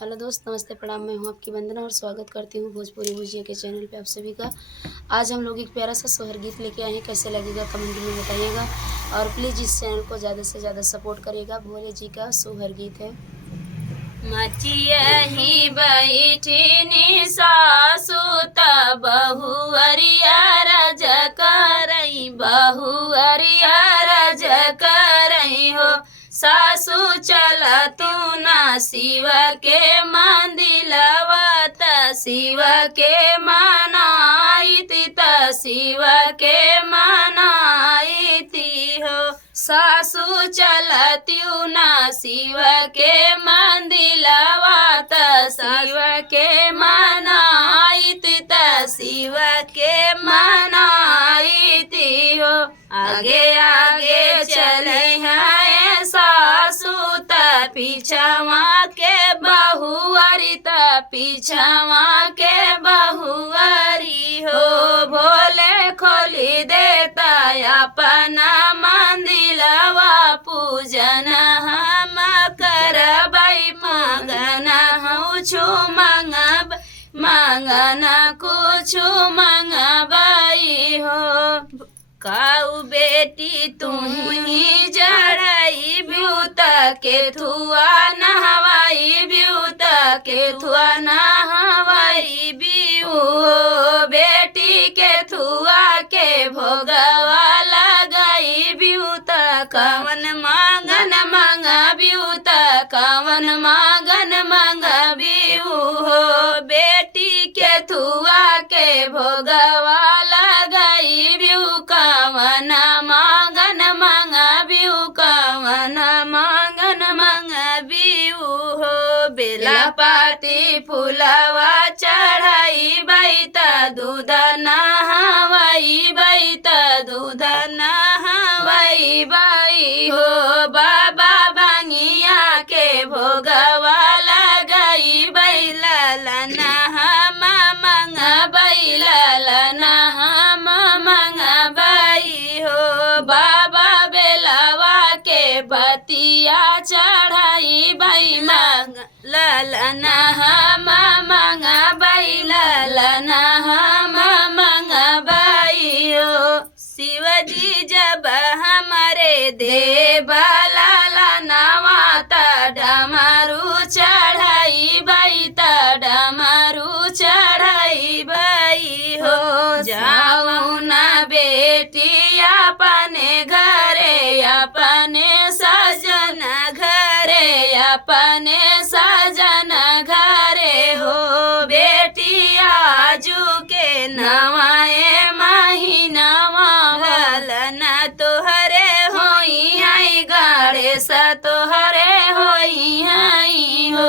Hello दोस्त, नमस्ते, प्रणाम। मैं हूं आपकी वंदना और स्वागत करती हूं भोजपुरी भुजिया के चैनल पे आप सभी का। आज हम लोग एक प्यारा सा सोहर गीत लेके आए हैं। कैसे लगेगा कमेंट में बताइएगा और प्लीज़ इस चैनल को ज़्यादा से ज़्यादा सपोर्ट करिएगा। भोले जी का सोहर गीत है। मचियही बैठिनी सासु त बहुअरिया रज करई बहुअरिया रज करई हो। सासु चल तू ना शिव के मंदिलवा त शिव के मनाइती त शिव के मनाइती हो। सासु चलत्यू ना शिव के मंदिलवा त शिव के मनाइती त शिव के मनाइती हो। आगे आगे चले हैं सासु त पीछवा के बहुअरी त पीछवा के बहुअरी हो। भोले खोली देता अपना मंदिलवा पूजन हम करबई मंगन छु मंगब मंगन कुछ मंगबई हो। काऊ बेटी तुम ही जड़ई ब्यूत के थुआ नहवाई ब्यूत के थुआ नहवाई बिऊ बेटी के थुआ के भोगवा लगाई ब्यूत कवन मांगन मांगा ब्यूत कवन मांगन मांगा बिऊ हो। बेटी के थुआ के भोगवा लगाई बिऊ कवन मांगन मांगा बिऊ कवन मांगन मांगा बिऊ हो। बेला पाती फुलवा चढ़ाई बैता दूध नहवाई बैता दूध नहवाई बाई हो। बाबा भांगिया के भोगवा लगाई बैला नहम मंगा बैला नहम मंगा बाई हो। बाबा बेलवा के बतिया चढ़ाई बैला नहम मंगा बैला नहम मंगा बाई हो। शिवजी जब हमारे देवला नवाता डमरू चढ़ाई बैता डमरू चढ़ाई बई हो। जाऊँ ना बेटी अपने घरे अपने सजन घरे अपने सजन घरे हो। बेटी आजू के नवाए महीनावा न तोहरे होई आई गणेश तोहरे होई आई हो।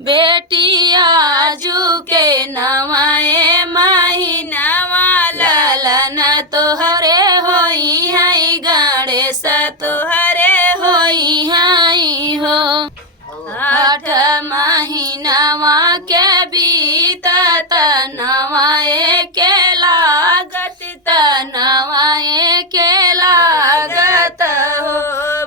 बेटी आजू के नवाए महीनावा ललन तोहरे होई आई गणेश तोहरे होई आई हो। 8 महीनावा के बीतत नवाए के लागत त नवाए के लागत हो।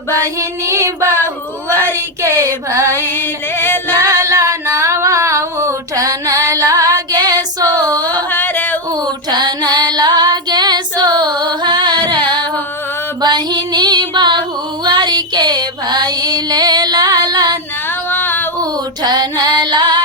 बहिनी बहुअरी के भैले लाला नवा उठन लागे सोहर उठन लागे सोहर हो। बहिनी बहुअरी के भैले लाला नवा उठन लागे